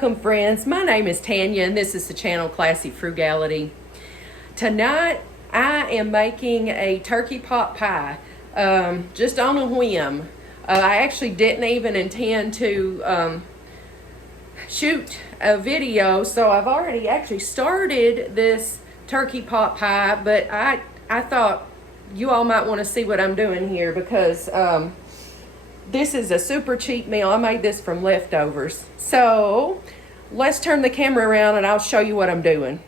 Welcome, friends. My name is Tanya, and this is the channel Classy Frugality. Tonight, I am making a turkey pot pie, just on a whim. I actually didn't even intend to shoot a video, so I've already actually started this turkey pot pie, but I thought you all might want to see what I'm doing here because this is a super cheap meal. I made this from leftovers. So let's turn the camera around and I'll show you what I'm doing.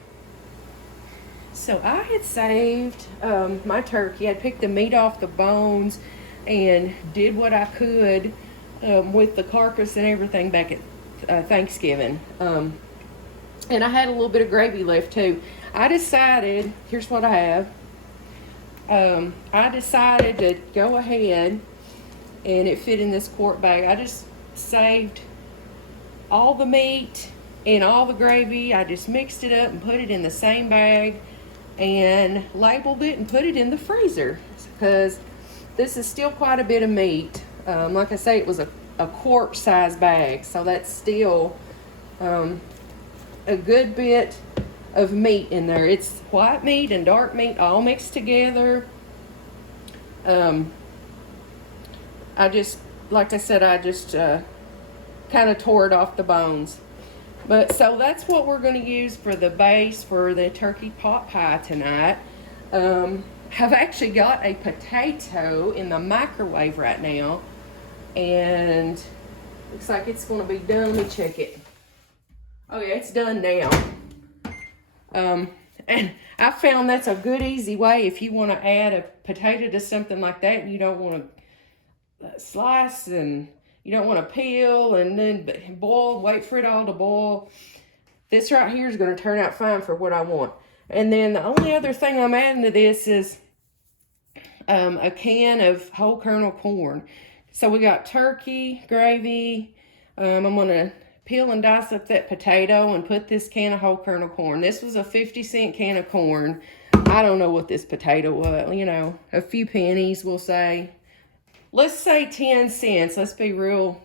So I had saved my turkey. I picked the meat off the bones and did what I could with the carcass and everything back at Thanksgiving. And I had a little bit of gravy left too. I decided, here's what I have. I decided to go ahead, and it fit in this quart bag. I just saved all the meat and all the gravy. I just mixed it up and put it in the same bag and labeled it and put it in the freezer because this is still quite a bit of meat. Like I say, it was a quart size bag, so that's still a good bit of meat in there. It's white meat and dark meat all mixed together. I just, like I said, I just kind of tore it off the bones. But so that's what we're going to use for the base for the turkey pot pie tonight. I've actually got a potato in the microwave right now, and looks like it's going to be done. Let me check it. Oh yeah, it's done now. And I found that's a good easy way if you want to add a potato to something like that and you don't want to slice and you don't want to peel and then boil, wait for it all to boil. This right here is going to turn out fine for what I want. And then the only other thing I'm adding to this is a can of whole kernel corn. So we got turkey, gravy. I'm going to peel and dice up that potato and put this can of whole kernel corn. This was a 50-cent can of corn. I don't know what this potato was, you know, a few pennies, we'll say. Let's say 10 cents. Let's be real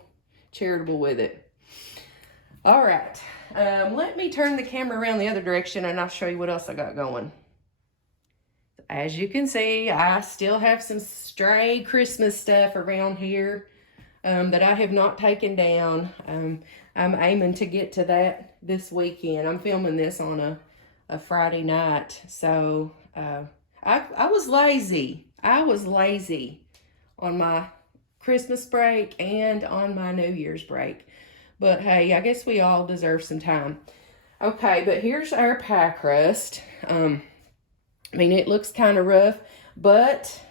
charitable with it. All right. Let me turn the camera around the other direction and I'll show you what else I got going. As you can see, I still have some stray Christmas stuff around here that I have not taken down. I'm aiming to get to that this weekend. I'm filming this on a Friday night. So I was lazy. I was lazy on my Christmas break and on my New Year's break. But hey, I guess we all deserve some time. Okay, but here's our pie crust. I mean, it looks kind of rough, but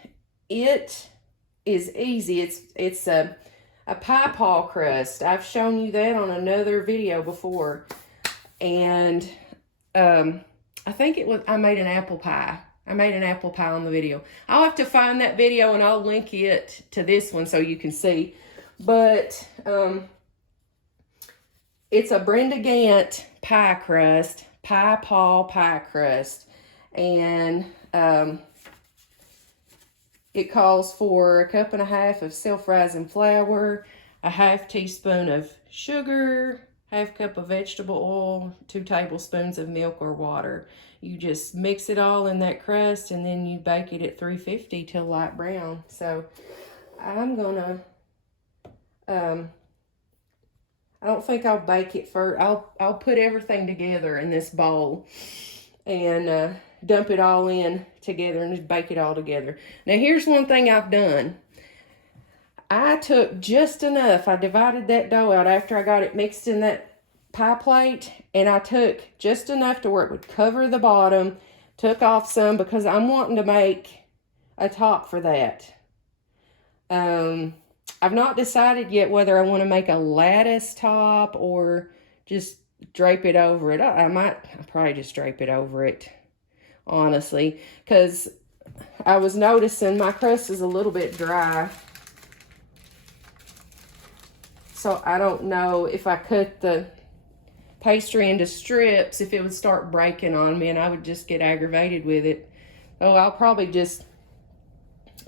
it is easy. It's a pie paw crust. I've shown you that on another video before. And I think it was, I made an apple pie. I made an apple pie on the video. I'll have to find that video and I'll link it to this one so you can see. But it's a Brenda Gant pie crust, pie paw pie crust. And it calls for 1.5 cups of self-rising flour, a 1/2 teaspoon of sugar, 1/2 cup of vegetable oil, 2 tablespoons of milk or water. You just mix it all in that crust and then you bake it at 350 till light brown. So I'm gonna, I don't think I'll bake it first. I'll put everything together in this bowl and dump it all in together and just bake it all together. Now here's one thing I've done. I took just enough. I divided that dough out after I got it mixed in that pie plate, and I took just enough to where it would cover the bottom, took off some because I'm wanting to make a top for that. I've not decided yet whether I want to make a lattice top or just drape it over it. I'll probably just drape it over it, honestly, because I was noticing my crust is a little bit dry. So I don't know if I cut the pastry into strips, if it would start breaking on me and I would just get aggravated with it. Oh, I'll probably just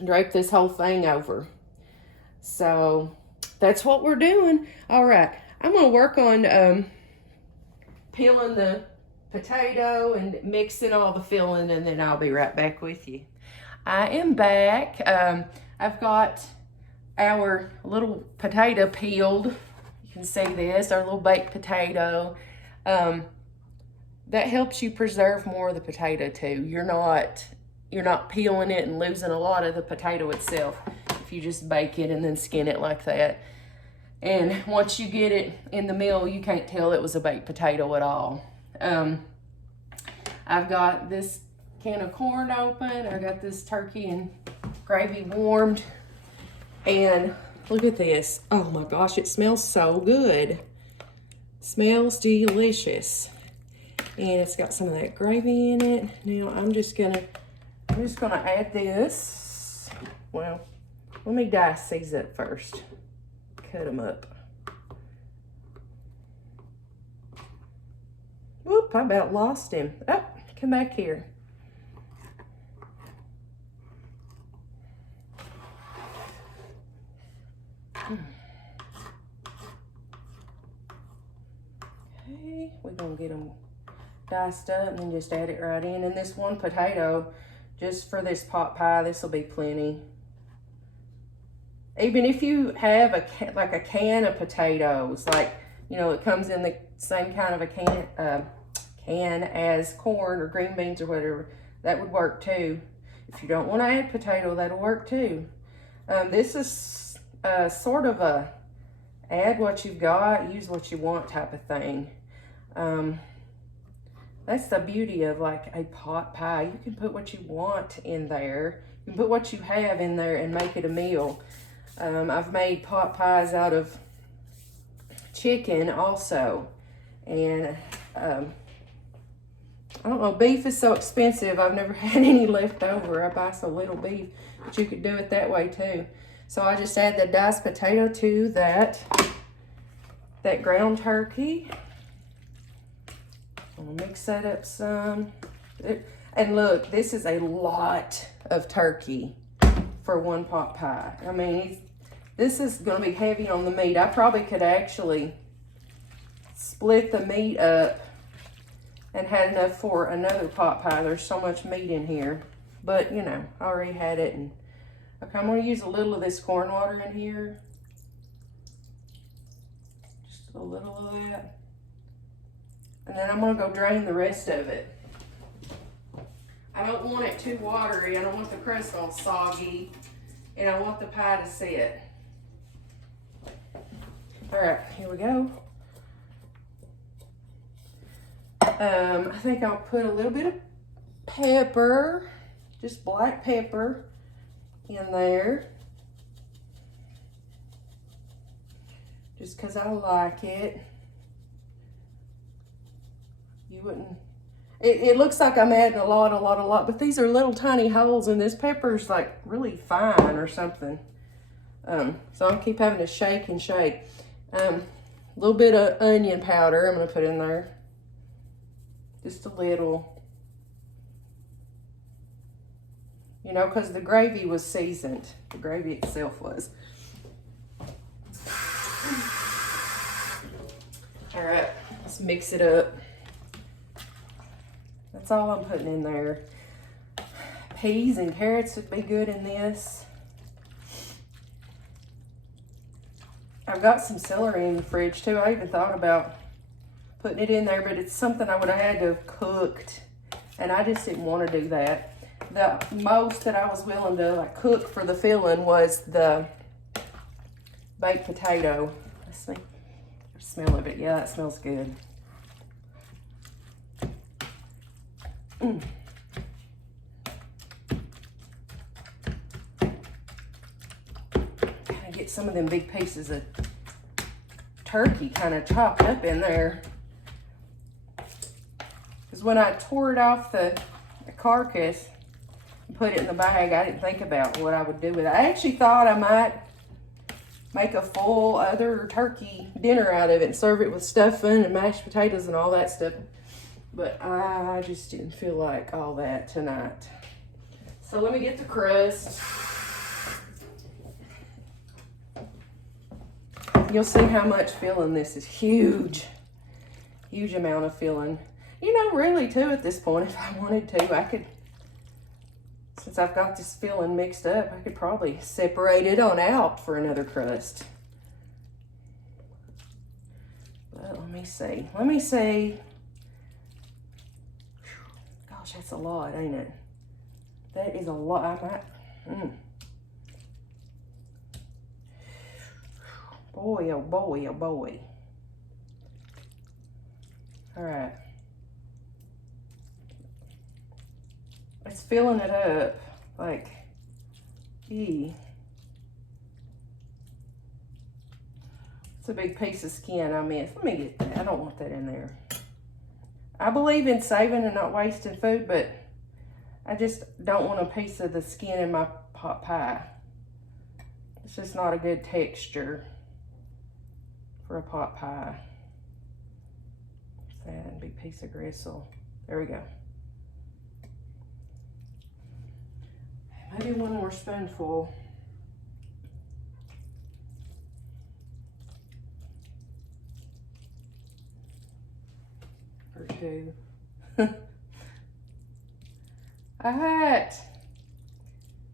drape this whole thing over. So that's what we're doing. All right, I'm going to work on peeling the potato and mixing all the filling, and then I'll be right back with you. I am back. I've got our little potato peeled. You can see this, our little baked potato. That helps you preserve more of the potato too. You're not peeling it and losing a lot of the potato itself if you just bake it and then skin it like that. And once you get it in the mill, you can't tell it was a baked potato at all. I've got this can of corn open. I got this turkey and gravy warmed. And look at this. Oh my gosh, it smells so good. Smells delicious. And it's got some of that gravy in it. Now I'm just gonna add this. Well, let me dice these up first. Cut them up. Whoop, I about lost him. Oh, come back here. Okay, we're gonna get them diced up and then just add it right in. And this one potato, just for this pot pie, this will be plenty. Even if you have a can of potatoes, like, you know, it comes in the same kind of a can as corn or green beans or whatever, that would work too. If you don't want to add potato, that'll work too. This is sort of a add what you've got, use what you want type of thing. That's the beauty of like a pot pie. You can put what you want in there. You can put what you have in there and make it a meal. I've made pot pies out of chicken also. And I don't know, beef is so expensive. I've never had any left over. I buy so little beef, but you could do it that way too. So I just add the diced potato to that ground turkey. I'm gonna mix that up some. And look, this is a lot of turkey for one pot pie. I mean, this is gonna be heavy on the meat. I probably could actually split the meat up and had enough for another pot pie. There's so much meat in here. But, you know, I already had it. And okay, I'm gonna use a little of this corn water in here. Just a little of that. And then I'm gonna go drain the rest of it. I don't want it too watery. I don't want the crust all soggy. And I want the pie to sit. All right, here we go. I think I'll put a little bit of pepper, just black pepper in there. Just because I like it. You wouldn't, it looks like I'm adding a lot, but these are little tiny holes and this pepper's like really fine or something. So I'll keep having to shake and shake. A little bit of onion powder I'm gonna put in there. Just a little. You know, because the gravy was seasoned. The gravy itself was. All right, let's mix it up. That's all I'm putting in there. Peas and carrots would be good in this. I've got some celery in the fridge too. I even thought about putting it in there, but it's something I would have had to have cooked, and I just didn't want to do that. The most that I was willing to like cook for the filling was the baked potato. Let's see. Smell of it. Yeah, that smells good. Gotta get some of them big pieces of turkey kind of chopped up in there. Because when I tore it off the carcass and put it in the bag, I didn't think about what I would do with it. I actually thought I might make a full other turkey dinner out of it and serve it with stuffing and mashed potatoes and all that stuff. But I just didn't feel like all that tonight. So let me get the crust. You'll see how much filling this is huge. huge amount of filling. You know, really too, at this point, if I wanted to, I could, since I've got this filling mixed up, I could probably separate it on out for another crust. But let me see. Let me see. Gosh, that's a lot, ain't it? That is a lot. I might. Boy, oh boy, oh boy. All right. It's filling it up like, It's a big piece of skin I missed. Let me get that. I don't want that in there. I believe in saving and not wasting food, but I just don't want a piece of the skin in my pot pie. It's just not a good texture for a pot pie. What's that? A big piece of gristle. There we go. Maybe one more spoonful. Or two. Alright.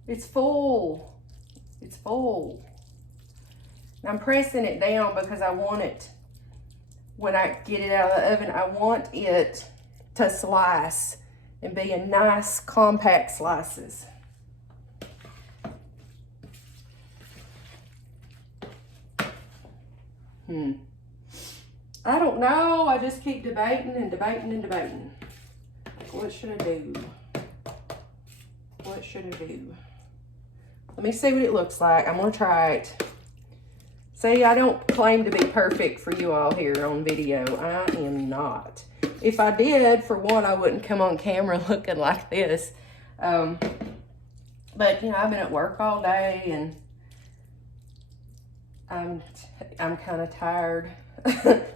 It's full. It's full. And I'm pressing it down because I want it, when I get it out of the oven, I want it to slice and be in nice compact slices. I don't know. I just keep debating and debating and debating. What should I do? What should I do? Let me see what it looks like. I'm gonna try it. See, I don't claim to be perfect for you all here on video. I am not. If I did, for one, I wouldn't come on camera looking like this. But you know, I've been at work all day and I'm kind of tired.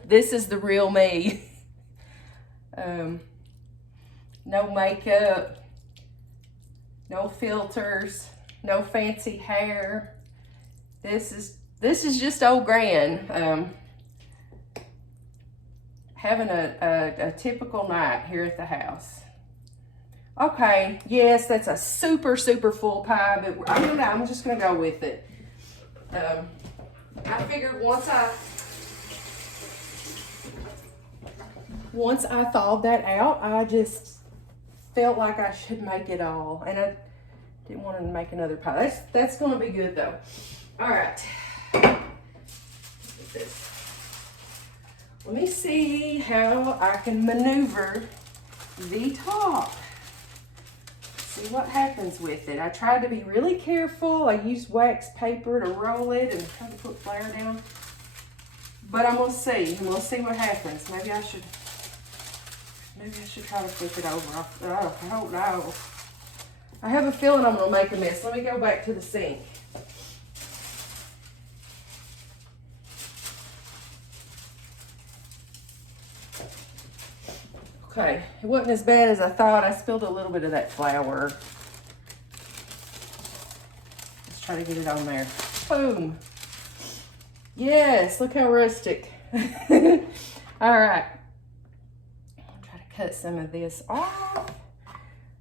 This is the real me. No makeup, no filters, no fancy hair. This is just old Gran having a typical night here at the house. Okay, yes, that's a super full pie, but I'm just gonna go with it. I figured once I thawed that out, I just felt like I should make it all, and I didn't want to make another pie. That's gonna be good though. All right. Let me see how I can maneuver the top. See what happens with it. I tried to be really careful. I used wax paper to roll it and try to put flour down. But I'm gonna see. I'm gonna see what happens. Maybe I should try to flip it over. I don't know. I have a feeling I'm gonna make a mess. Let me go back to the sink. Okay, it wasn't as bad as I thought. I spilled a little bit of that flour. Let's try to get it on there. Boom. Yes, look how rustic. All right. I'll try to cut some of this off.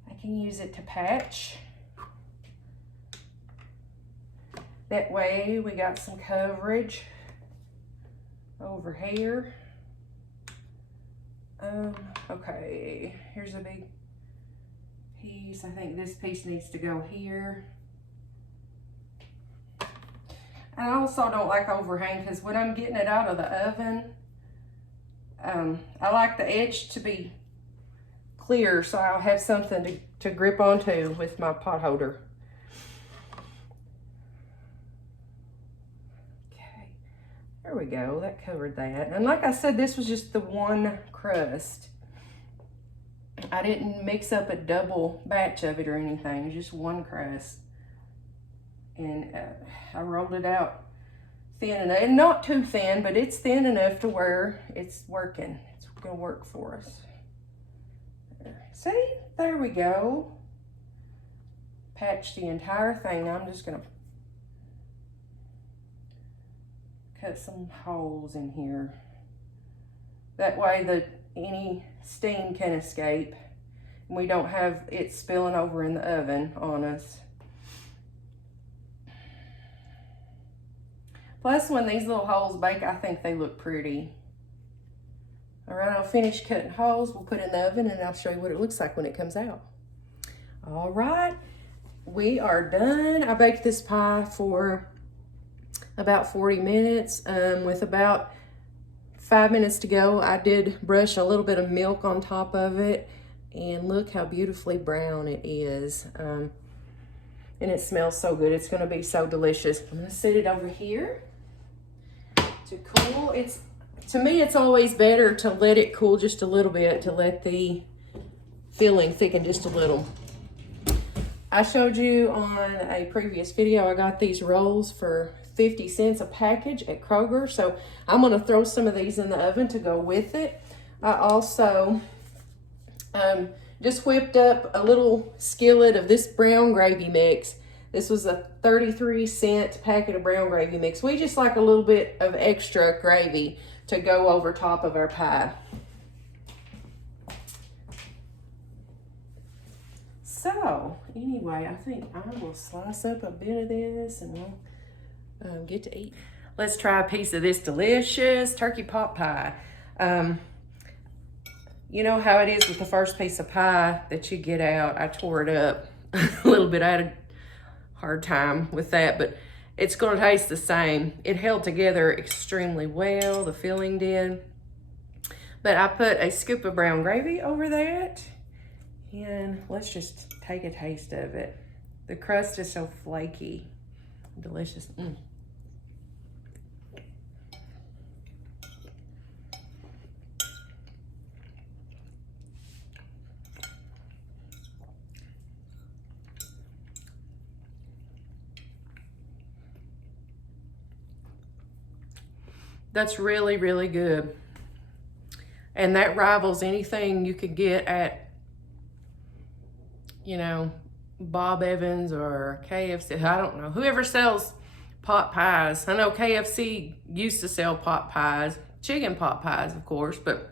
I can use it to patch. That way we got some coverage over here. Okay, here's a big piece. I think this piece needs to go here. And I also don't like overhang because when I'm getting it out of the oven, I like the edge to be clear so I'll have something to grip onto with my pot holder. Okay, there we go. That covered that. And like I said, this was just the one crust. I didn't mix up a double batch of it or anything, just one crust. And I rolled it out thin enough, and not too thin, but it's thin enough to where it's working. It's gonna work for us. See, there we go. Patch the entire thing. Now I'm just gonna cut some holes in here. That way any steam can escape. And we don't have it spilling over in the oven on us. Plus, when these little holes bake, I think they look pretty. All right, I'll finish cutting holes. We'll put it in the oven and I'll show you what it looks like when it comes out. All right, we are done. I baked this pie for about 40 minutes with about 5 minutes to go. I did brush a little bit of milk on top of it, and look how beautifully brown it is. And it smells so good. It's gonna be so delicious. I'm gonna set it over here to cool. To me, it's always better to let it cool just a little bit, to let the filling thicken just a little. I showed you on a previous video, I got these rolls for 50 cents a package at Kroger. So I'm gonna throw some of these in the oven to go with it. I also just whipped up a little skillet of this brown gravy mix. This was a 33-cent packet of brown gravy mix. We just like a little bit of extra gravy to go over top of our pie. So anyway, I think I will slice up a bit of this and we'll get to eat. Let's try a piece of this delicious turkey pot pie. You know how it is with the first piece of pie that you get out. I tore it up a little bit. I had a hard time with that, but it's gonna taste the same. It held together extremely well, the filling did. But I put a scoop of brown gravy over that, and let's just take a taste of it. The crust is so flaky, delicious. That's really, really good. And that rivals anything you could get at, you know, Bob Evans or KFC. I don't know. Whoever sells pot pies. I know KFC used to sell pot pies, chicken pot pies, of course, but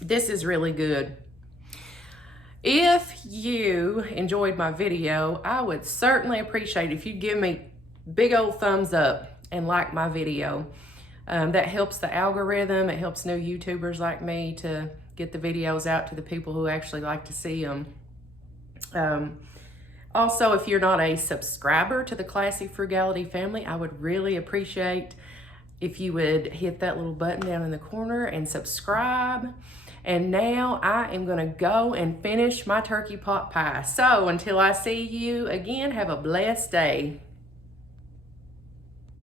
this is really good. If you enjoyed my video, I would certainly appreciate it if you'd give me big old thumbs up and like my video. That helps the algorithm. It helps new YouTubers like me to get the videos out to the people who actually like to see them. Also, if you're not a subscriber to the Classy Frugality family, I would really appreciate if you would hit that little button down in the corner and subscribe. And now I am gonna go and finish my turkey pot pie. So until I see you again, have a blessed day.